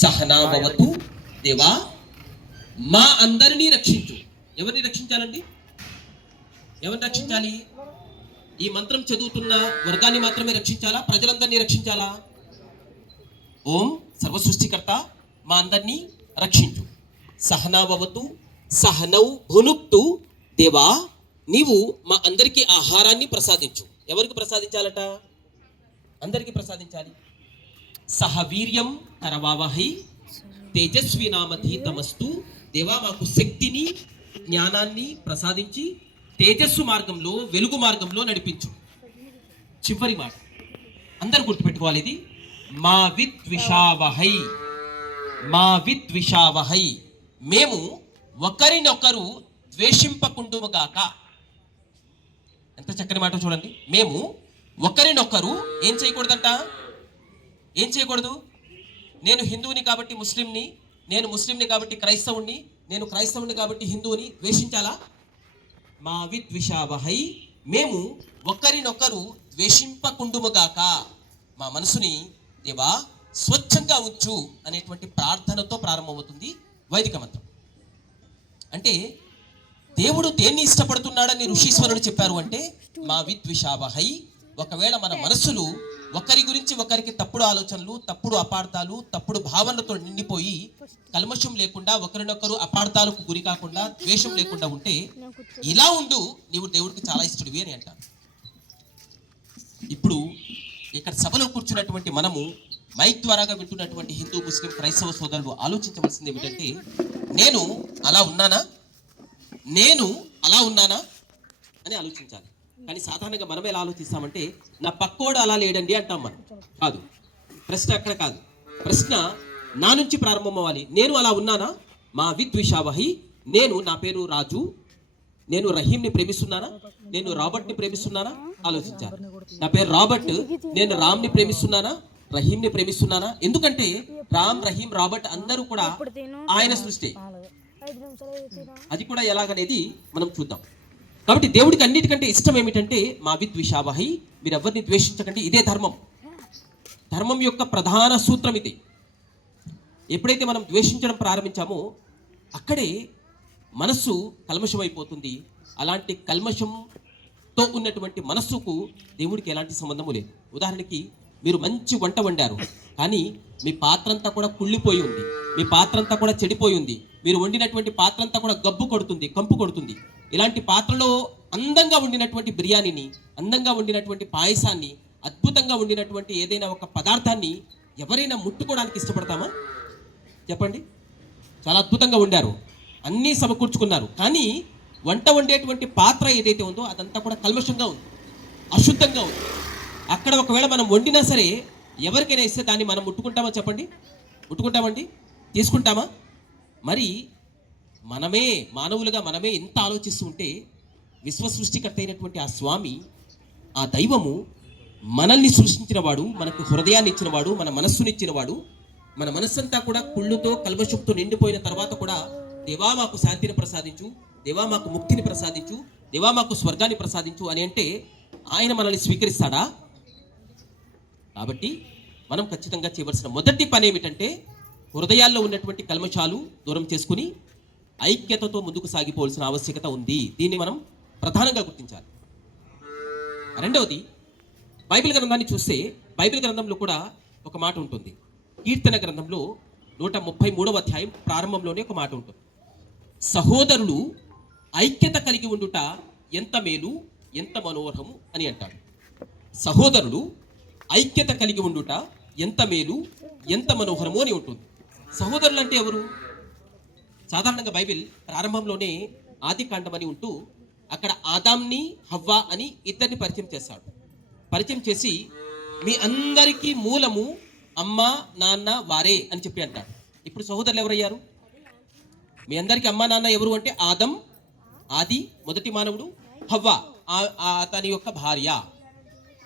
సహనాభవతు. దేవా మా అందరినీ రక్షించు. ఎవరిని రక్షించాలండి? ఎవరిని రక్షించాలి? ఈ మంత్రం చదువుతున్న వర్గాన్ని మాత్రమే రక్షించాలా? ప్రజలందరినీ రక్షించాలా? ఓం సర్వసృష్టికర్త మా అందరినీ రక్షించు. సహనాభవతు సహనౌ భునుక్తు. దేవా నీవు మా అందరికీ ఆహారాన్ని ప్రసాదించు. ఎవరికి ప్రసాదించాలట? అందరికీ ప్రసాదించాలి. సహవీర్యం కరవావహై తేజస్వినామధీతమస్తు. దేవా మాకు శక్తిని జ్ఞానాన్ని ప్రసాదించి తేజస్సు మార్గంలో వెలుగు మార్గంలో నడిపించు. చివరి మాట అందరూ గుర్తుపెట్టుకోవాలి. ఇది మా విద్విషావహై, మా విద్విషావహై, మేము ఒకరినొకరు ద్వేషింపకుండుముగాక. ఎంత చక్కని మాట చూడండి. మేము ఒకరినొకరు ఏం చేయకూడదంట? ఏం చేయకూడదు? నేను హిందువుని కాబట్టి ముస్లింని, నేను ముస్లింని కాబట్టి క్రైస్తవుని, నేను క్రైస్తవుని కాబట్టి హిందువుని ద్వేషించాలా? మా విద్విషావహై, మేము ఒకరినొకరు ద్వేషింపకుండుముగాక. మా మనసుని దేవా స్వచ్ఛంగా ఉంచు అనేటువంటి ప్రార్థనతో ప్రారంభమవుతుంది వైదిక మంత్రం. అంటే దేవుడు దేన్ని ఇష్టపడుతున్నాడని ఋషీశ్వరుడు చెప్పారు అంటే మా విద్విషావహై. ఒకవేళ మన మనసులు ఒకరి గురించి ఒకరికి తప్పుడు ఆలోచనలు, తప్పుడు అపార్థాలు, తప్పుడు భావనలతో నిండిపోయి కల్మషం లేకుండా, ఒకరినొకరు అపార్థాలకు గురి కాకుండా, ద్వేషం లేకుండా ఉంటే ఇలా ఉండు, నీవు దేవుడికి చాలా ఇష్టడివి అని అంటారు. ఇప్పుడు ఇక్కడ సభలో కూర్చున్నటువంటి మనము, మైక్ ద్వారాగా వింటున్నటువంటి హిందూ, ముస్లిం, క్రైస్తవ సోదరులు ఆలోచించవలసింది ఏమిటంటే, నేను అలా ఉన్నానా, నేను అలా ఉన్నానా అని ఆలోచించాలి. కానీ సాధారణంగా మనం ఎలా ఆలోచిస్తామంటే, నా పక్కోడు అలా లేడండి అంటాం మనం. కాదు, ప్రశ్న అక్కడ కాదు. ప్రశ్న నా నుంచి ప్రారంభం అవ్వాలి. నేను అలా ఉన్నానా? మా విద్విషావహి, నేను, నా పేరు రాజు, నేను రహీంని ప్రేమిస్తున్నానా? నేను రాబర్ట్ని ప్రేమిస్తున్నానా? ఆలోచించాలి. నా పేరు రాబర్ట్, నేను రామ్ని ప్రేమిస్తున్నానా? రహీంని ప్రేమిస్తున్నానా? ఎందుకంటే రామ్, రహీం, రాబర్ట్ అందరూ కూడా ఆయన సృష్టి. అది కూడా ఎలాగనేది మనం చూద్దాం. కాబట్టి దేవుడికి అన్నిటికంటే ఇష్టం ఏమిటంటే మా విద్విషావహై, మీరు ఎవరిని ద్వేషించకండి. ఇదే ధర్మం. ధర్మం యొక్క ప్రధాన సూత్రం ఇది. ఎప్పుడైతే మనం ద్వేషించడం ప్రారంభించామో అక్కడే మనస్సు కల్మషమైపోతుంది. అలాంటి కల్మషంతో ఉన్నటువంటి మనస్సుకు దేవుడికి ఎలాంటి సంబంధము లేదు. ఉదాహరణకి మీరు మంచి వంట వండారు, కానీ మీ పాత్ర అంతా కూడా కుళ్ళిపోయి ఉంది, మీ పాత్ర అంతా కూడా చెడిపోయి ఉంది, మీరు వండినటువంటి పాత్ర అంతా కూడా గబ్బు కొడుతుంది, కంపు కొడుతుంది. ఇలాంటి పాత్రలో అందంగా వండినటువంటి బిర్యానీని, అందంగా వండినటువంటి పాయసాన్ని, అద్భుతంగా వండినటువంటి ఏదైనా ఒక పదార్థాన్ని ఎవరైనా ముట్టుకోవడానికి ఇష్టపడతామా? చెప్పండి. చాలా అద్భుతంగా వండారు, అన్నీ సమకూర్చుకున్నారు, కానీ వంట వండేటువంటి పాత్ర ఏదైతే ఉందో అదంతా కూడా కల్మషంగా ఉంది, అశుద్ధంగా ఉంది. అక్కడ ఒకవేళ మనం వండినా సరే ఎవరికైనా ఇస్తే దాన్ని మనం ముట్టుకుంటామా? చెప్పండి. ముట్టుకుంటామండి? తీసుకుంటామా? మరి మనమే మానవులుగా మనమే ఎంత ఆలోచిస్తుంటే, విశ్వ సృష్టికర్త అయినటువంటి ఆ స్వామి, ఆ దైవము, మనల్ని సృష్టించినవాడు, మనకు హృదయాన్ని ఇచ్చినవాడు, మన మనస్సుని ఇచ్చినవాడు, మన మనస్సంతా కూడా కుళ్ళుతో కల్మషంతో నిండిపోయిన తర్వాత కూడా దేవా మాకు శాంతిని ప్రసాదించు, దేవా మాకు ముక్తిని ప్రసాదించు, దేవా మాకు స్వర్గాన్ని ప్రసాదించు అని అంటే ఆయన మనల్ని స్వీకరిస్తాడా? కాబట్టి మనం ఖచ్చితంగా చేయవలసిన మొదటి పని ఏమిటంటే, హృదయాల్లో ఉన్నటువంటి కల్మషాలు దూరం చేసుకుని ఐక్యతతో ముందుకు సాగిపోవాల్సిన ఆవశ్యకత ఉంది. దీన్ని మనం ప్రధానంగా గుర్తించాలి. రెండవది, బైబిల్ గ్రంథాన్ని చూస్తే బైబిల్ గ్రంథంలో కూడా ఒక మాట ఉంటుంది. కీర్తన గ్రంథంలో 133వ అధ్యాయం ప్రారంభంలోనే ఒక మాట ఉంటుంది. సహోదరులు ఐక్యత కలిగి ఉండుట ఎంత మేలు, ఎంత మనోహరము అని అంటాడు. సహోదరులు ఐక్యత కలిగి ఉండుట ఎంత మేలు, ఎంత మనోహరము అని ఉంటుంది. సహోదరులు అంటే ఎవరు? సాధారణంగా బైబిల్ ప్రారంభంలోనే ఆది కాండమని ఉంటూ అక్కడ ఆదాంని, హవ్వ అని ఇద్దరిని పరిచయం చేస్తాడు. పరిచయం చేసి మీ అందరికీ మూలము అమ్మ, నాన్న వారే అని చెప్పి అంటాడు. ఇప్పుడు సహోదరులు ఎవరయ్యారు? మీ అందరికీ అమ్మ, నాన్న ఎవరు అంటే ఆదం, ఆది మొదటి మానవుడు, హవ్వ అతని యొక్క భార్య.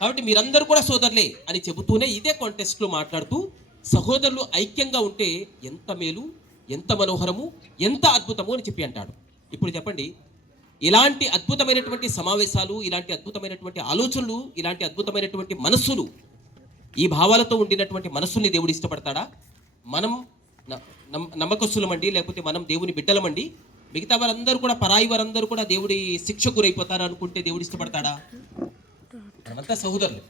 కాబట్టి మీరందరూ కూడా సోదరులే అని చెబుతూనే ఇదే కాంటెక్స్ట్లో మాట్లాడుతూ సహోదరులు ఐక్యంగా ఉంటే ఎంత మేలు, ఎంత మనోహరము, ఎంత అద్భుతము అని చెప్పి అంటాడు. ఇప్పుడు చెప్పండి, ఇలాంటి అద్భుతమైనటువంటి సమావేశాలు, ఇలాంటి అద్భుతమైనటువంటి ఆలోచనలు, ఇలాంటి అద్భుతమైనటువంటి మనస్సులు, ఈ భావాలతో ఉండినటువంటి మనస్సుల్ని దేవుడు ఇష్టపడతాడా? మనం నమ్మకస్తులమండి, లేకపోతే మనం దేవుని బిడ్డలమండి, మిగతా వారందరూ కూడా పరాయి వారందరూ కూడా దేవుడి శిక్ష గురైపోతారు అనుకుంటే దేవుడు ఇష్టపడతాడా? మనమంతా సహోదరులు.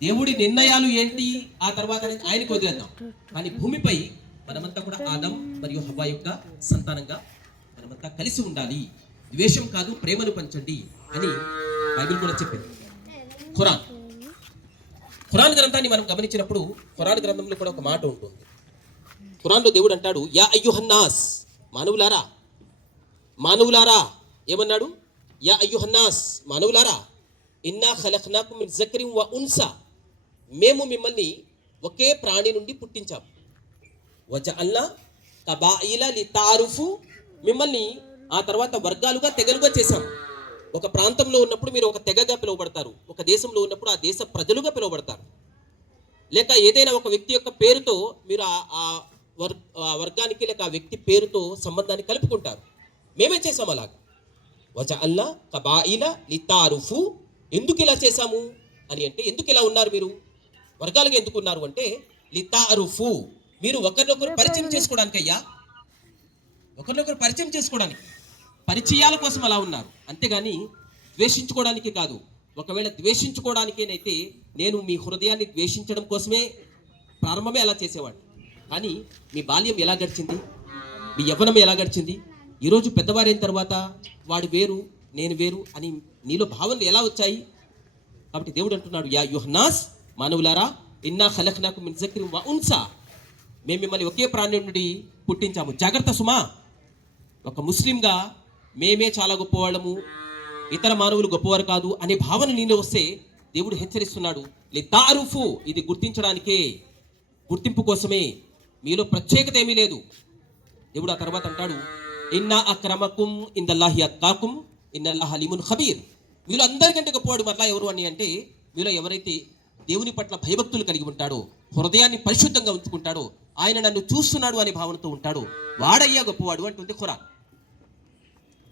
దేవుడి నిర్ణయాలు ఏంటి ఆ తర్వాత ఆయనకు వదిలేద్దాం. కానీ భూమిపై మనమంతా కూడా ఆదం మరియు హవ్వ యొక్క సంతానంగా మనమంతా కలిసి ఉండాలి. ద్వేషం కాదు, ప్రేమను పంచండి అని బైబిల్ కూడా చెప్పింది. ఖురాన్ గ్రంథాన్ని మనం గమనించినప్పుడు ఖురాన్ గ్రంథంలో కూడా ఒక మాట ఉంటుంది. ఖురాన్లో దేవుడు అంటాడు, యా అయ్యుహన్నాస్, మానవులారా ఏమన్నాడు? యా అయ్యుహన్నాస్, మానవులారా, ఇన్నా ఖలఖ్నాకుమ్ మిన్ జక్రిన్ వ ఉన్సా, మేము మిమ్మల్ని ఒకే ప్రాణి నుండి పుట్టించాం. వజఅల్నా కబాయిల లితారుఫు, మిమ్మల్ని ఆ తర్వాత వర్గాలుగా తెగలుగా చేశాం. ఒక ప్రాంతంలో ఉన్నప్పుడు మీరు ఒక తెగగా పిలువబడతారు, ఒక దేశంలో ఉన్నప్పుడు ఆ దేశ ప్రజలుగా పిలువబడతారు, లేక ఏదైనా ఒక వ్యక్తి యొక్క పేరుతో మీరు ఆ వర్గానికి లేక ఆ వ్యక్తి పేరుతో సంబంధాన్ని కలుపుకుంటారు. మేమే చేసాం అలాగా. వజఅల్నా కబాయిల లితారుఫు, ఎందుకు ఇలా చేశాము అని అంటే, ఎందుకు ఇలా ఉన్నారు మీరు, వర్గాలుగా ఎందుకు ఉన్నారు అంటే, లితారుఫు, మీరు ఒకరినొకరు పరిచయం చేసుకోవడానికి అయ్యా, ఒకరినొకరు పరిచయం చేసుకోవడానికి, పరిచయాల కోసం అలా ఉన్నారు, అంతేగాని ద్వేషించుకోవడానికి కాదు. ఒకవేళ ద్వేషించుకోవడానికేనైతే నేను మీ హృదయాన్ని ద్వేషించడం కోసమే ప్రారంభమే అలా చేసేవాడిని. కానీ మీ బాల్యం ఎలా గడిచింది, మీ యవ్వనం ఎలా గడిచింది, ఈరోజు పెద్దవారైన తర్వాత వాడు వేరు నేను వేరు అని నీలో భావనలు ఎలా వచ్చాయి? కాబట్టి దేవుడు అంటున్నాడు, యా యుహన్నాస్, మానవులారా, ఇన్నా ఖలఖ్నాకుమ్ మిన్ జక్రిన్ వ ఉన్సా, మేము మిమ్మల్ని ఒకే ప్రాణి నుండి పుట్టించాము. జాగ్రత్త సుమా, ఒక ముస్లింగా మేమే చాలా గొప్పవాళ్ళము, ఇతర మానవులు గొప్పవారు కాదు అనే భావన నీలో వస్తే దేవుడు హెచ్చరిస్తున్నాడు, లితారుఫు, ఇది గుర్తించడానికే, గుర్తింపు కోసమే, మీలో ప్రత్యేకత ఏమీ లేదు. దేవుడు ఆ తర్వాత అంటాడు, ఇన్నా అక్రమకుం ఇందల్లాహి అత్కాకుం ఇన్నల్లాహ అలీమున్ ఖబీర్, మీలో అందరికంటే గొప్పవాడు మరలా ఎవరు అని అంటే, మీలో ఎవరైతే దేవుని పట్ల భయభక్తులు కలిగి ఉంటాడో, హృదయాన్ని పరిశుద్ధంగా ఉంచుకుంటాడో, ఆయన నన్ను చూస్తున్నాడు అనే భావనతో ఉంటాడో వాడయ్యా గొప్పవాడు అంటుంది ఖురాన్.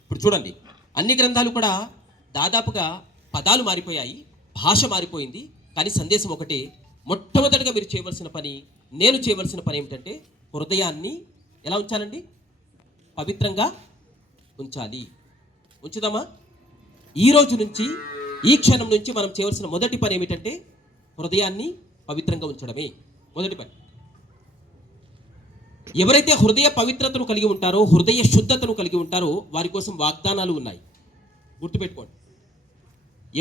ఇప్పుడు చూడండి, అన్ని గ్రంథాలు కూడా దాదాపుగా పదాలు మారిపోయాయి, భాష మారిపోయింది, కానీ సందేశం ఒకటే. మొట్టమొదటిగా మీరు చేయవలసిన పని, నేను చేయవలసిన పని ఏమిటంటే, హృదయాన్ని ఎలా ఉంచాలండి? పవిత్రంగా ఉంచాలి. ఉంచుదామా? ఈ రోజు నుంచి, ఈ క్షణం నుంచి మనం చేయవలసిన మొదటి పని ఏమిటంటే, హృదయాన్ని పవిత్రంగా ఉంచడమే మొదటి పని. ఎవరైతే హృదయ పవిత్రతను కలిగి ఉంటారో, హృదయ శుద్ధతను కలిగి ఉంటారో, వారి కోసం వాగ్దానాలు ఉన్నాయి. గుర్తుపెట్టుకోండి,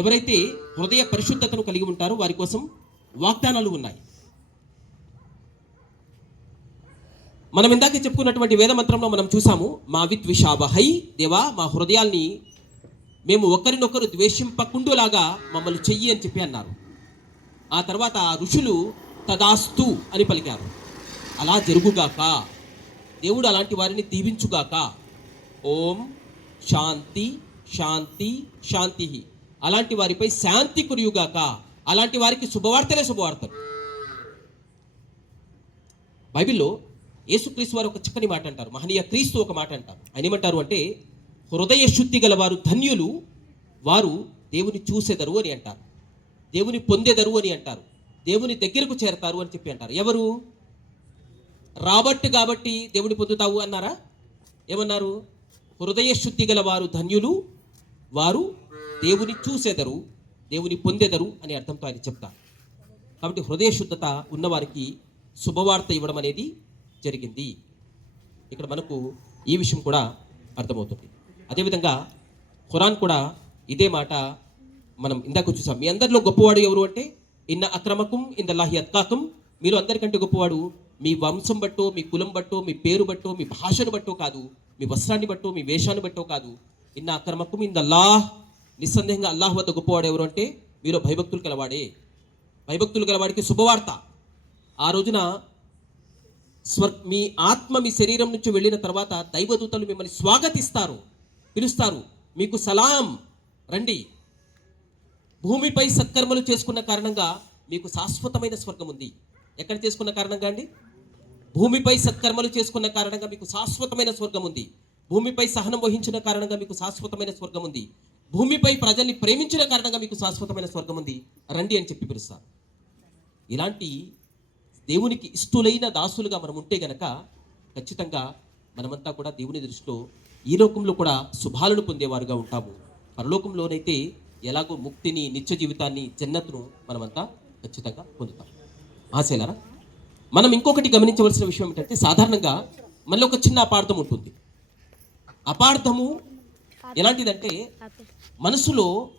ఎవరైతే హృదయ పరిశుద్ధతను కలిగి ఉంటారో వారి కోసం వాగ్దానాలు ఉన్నాయి. మనం ఇందాక చెప్పుకున్నటువంటి వేద మంత్రంలో మనం చూసాము, మా విద్విషావహై, దేవా మా హృదయాల్ని మేము ఒకరినొకరు ద్వేషింపకుండులాగా మమ్మల్ని చెయ్యి అని చెప్పి అన్నారు. ఆ తర్వాత ఋషులు తదాస్తు అని పలికారు, అలా జరుగుగాక, దేవుడు అలాంటి వారిని దీవించుగాక. ఓం శాంతి శాంతి శాంతి, అలాంటి వారిపై శాంతి కురియుగాక, అలాంటి వారికి శుభవార్తలే శుభవార్తలు. బైబిల్లో యేసుక్రీస్తు వారు ఒక చక్కని మాట అంటారు, మహనీయ క్రీస్తు ఒక మాట అంటారు. ఆయన ఏమంటారు అంటే, హృదయ శుద్ధి గల వారు ధన్యులు, వారు దేవుని చూసెదరు అని అంటారు, దేవుని పొందెదరు అని అంటారు, దేవుని దగ్గరకు చేరతారు అని చెప్పి అంటారు. ఎవరు? రాబట్టు కాబట్టి దేవుని పొందుతావు అన్నారా? ఏమన్నారు? హృదయ శుద్ధి గల వారు ధన్యులు, వారు దేవుని చూసెదరు, దేవుని పొందెదరు అని అర్థంతో ఆయన చెప్తారు. కాబట్టి హృదయ శుద్ధత ఉన్నవారికి శుభవార్త ఇవ్వడం అనేది జరిగింది. ఇక్కడ మనకు ఈ విషయం కూడా అర్థమవుతుంది. అదేవిధంగా ఖురాన్ కూడా ఇదే మాట మనం ఇందాక చూసాం. మీ అందరిలో గొప్పవాడు ఎవరు అంటే, ఇన్న అక్రమకుం ఇందల్లాహి అత్కాకుం, మీరు అందరికంటే గొప్పవాడు మీ వంశం బట్టో, మీ కులం బట్టో, మీ పేరు బట్టో, మీ భాషను బట్టో కాదు, మీ వస్త్రాన్ని బట్టో, మీ వేషాన్ని బట్టో కాదు. ఇన్న అక్రమకుం ఇందల్లాహ్, నిస్సందేహంగా అల్లాహ్ వద్ద గొప్పవాడు ఎవరు అంటే, మీరు భయభక్తులు కలవాడే. భయభక్తులు కలవాడికి శుభవార్త. ఆ రోజున మీ ఆత్మ మీ శరీరం నుంచి వెళ్ళిన తర్వాత దైవదూతలు మిమ్మల్ని స్వాగతిస్తారు, పిలుస్తారు, మీకు సలాం, రండి. భూమిపై సత్కర్మలు చేసుకున్న కారణంగా మీకు శాశ్వతమైన స్వర్గం ఉంది. ఎక్కడ చేసుకున్న కారణంగా అండి? భూమిపై సత్కర్మలు చేసుకున్న కారణంగా మీకు శాశ్వతమైన స్వర్గం ఉంది. భూమిపై సహనం వహించిన కారణంగా మీకు శాశ్వతమైన స్వర్గం ఉంది. భూమిపై ప్రజల్ని ప్రేమించిన కారణంగా మీకు శాశ్వతమైన స్వర్గం ఉంది, రండి అని చెప్పి పిలుస్తారు. ఇలాంటి దేవునికి ఇష్టలైన దాసులుగా మనం ఉంటే గనక ఖచ్చితంగా మనమంతా కూడా దేవుని దృష్టిలో ఈ లోకంలో కూడా శుభాలను పొందేవారుగా ఉంటాము. పరలోకంలోనైతే ఎలాగో ముక్తిని, నిత్య జీవితాన్ని, జన్నత్తును మనమంతా ఖచ్చితంగా పొందుతాం. ఆశేలారా, మనం ఇంకొకటి గమనించవలసిన విషయం ఏంటంటే, సాధారణంగా మనలో ఒక చిన్న అపార్థం ఉంటుంది. అపార్థము ఎలాంటిదంటే, మనసులో